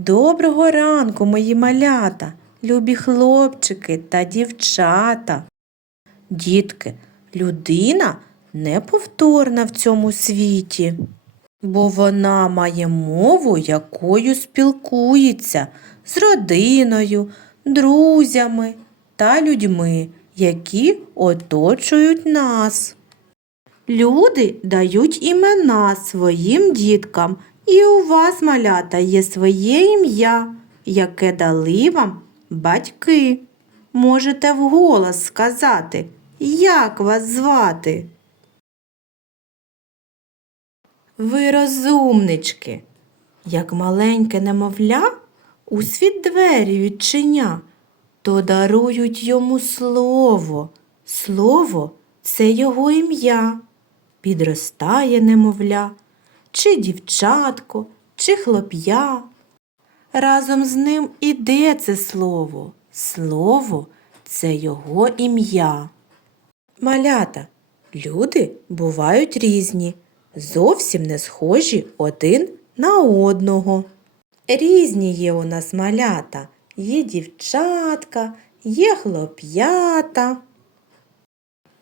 Доброго ранку, мої малята, любі хлопчики та дівчата. Дітки, людина неповторна в цьому світі, бо вона має мову, якою спілкується з родиною, друзями та людьми, які оточують нас. Люди дають імена своїм діткам, і у вас, малята, є своє ім'я, яке дали вам батьки. Можете вголос сказати, як вас звати. Ви розумнички, як маленьке немовля у світ двері відчиня, то дарують йому слово. Слово це його ім'я. Підростає немовля, чи дівчатко, чи хлоп'я. Разом з ним іде це слово. Слово це його ім'я. Малята, люди бувають різні, зовсім не схожі один на одного. Різні є у нас малята, є дівчатка, є хлоп'ята.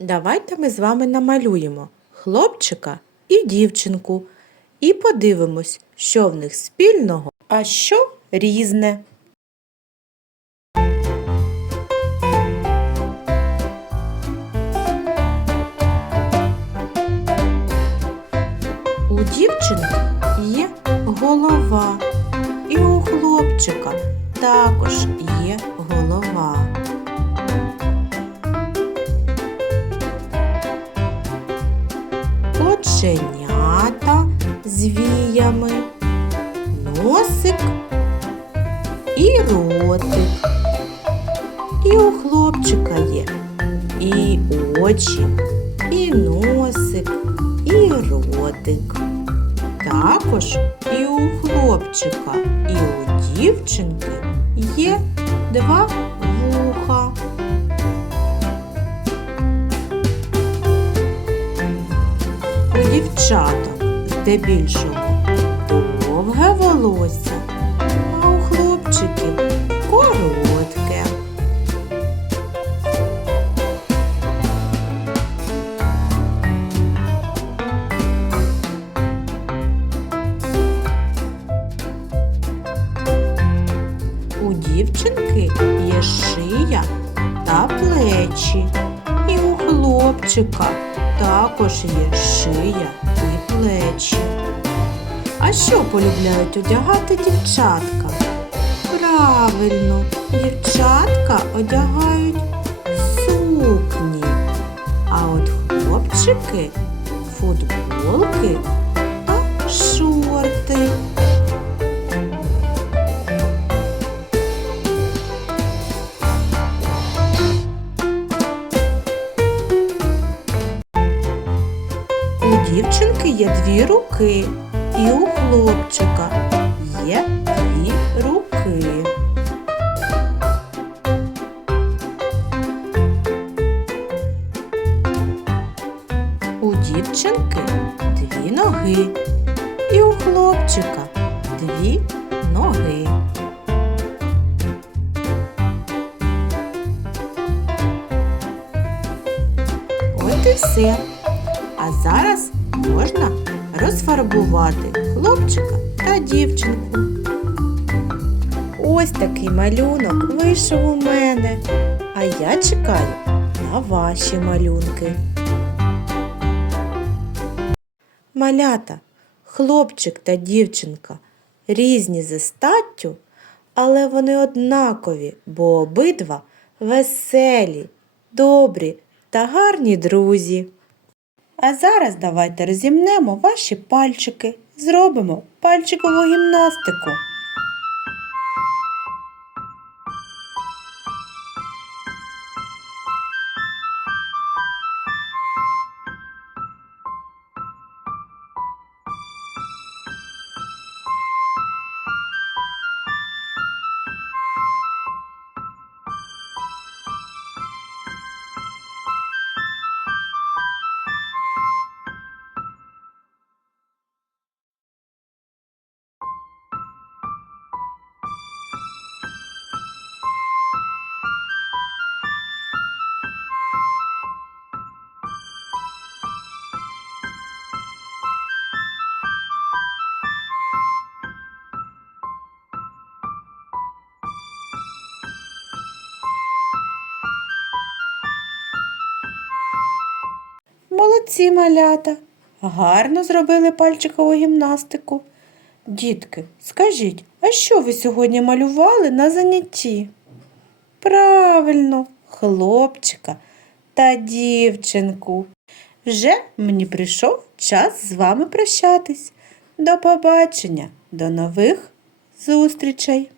Давайте ми з вами намалюємо хлопчика і дівчинку і подивимось, що в них спільного, а що різне. У дівчинки є голова, і у хлопчика також є голова. Оченята і ротик. І у хлопчика є і очі, і носик, і ротик. Також і у хлопчика, і у дівчинки є два вуха. У дівчаток здебільшого довге волосся, у коротке. У дівчинки є шия та плечі, і у хлопчика також є шия і плечі. А що полюбляють одягати дівчатка? Правильно, дівчатка одягають сукні, а от хлопчики футболки та шорти. У дівчинки є дві руки, і у хлопчика є дві руки. У дівчинки дві ноги, і у хлопчика дві ноги. От і все. А зараз можна розфарбувати хлопчика та дівчинку. Ось такий малюнок вийшов у мене, а я чекаю на ваші малюнки. Малята, хлопчик та дівчинка різні за статтю, але вони однакові, бо обидва веселі, добрі та гарні друзі. А зараз давайте розімнемо ваші пальчики. Зробимо пальчикову гімнастику. Молодці малята. Гарно зробили пальчикову гімнастику. Дітки, скажіть, а що ви сьогодні малювали на занятті? Правильно, хлопчика та дівчинку. Вже мені прийшов час з вами прощатись. До побачення, до нових зустрічей!